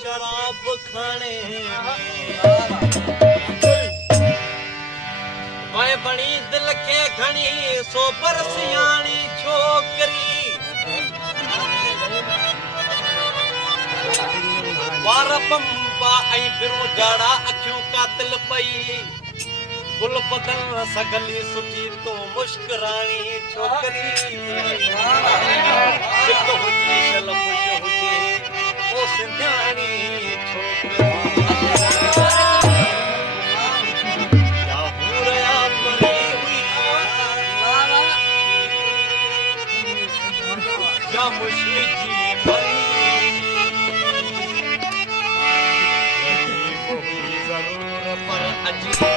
शराब खाने वह बणी दिल के घणी सो बरसियाणी छोकरी वार बंबा ऐं बिरू जाड़ा अखियूं कातिल पई गुल बदन सगली सुठी तो मुस्कुराणी छोकरी चित हुजे शल खुश हुजे ओ सिंधाणी छोकरी या पूरा परी हुई या मुश्किल जी मरी जरूर पर अजी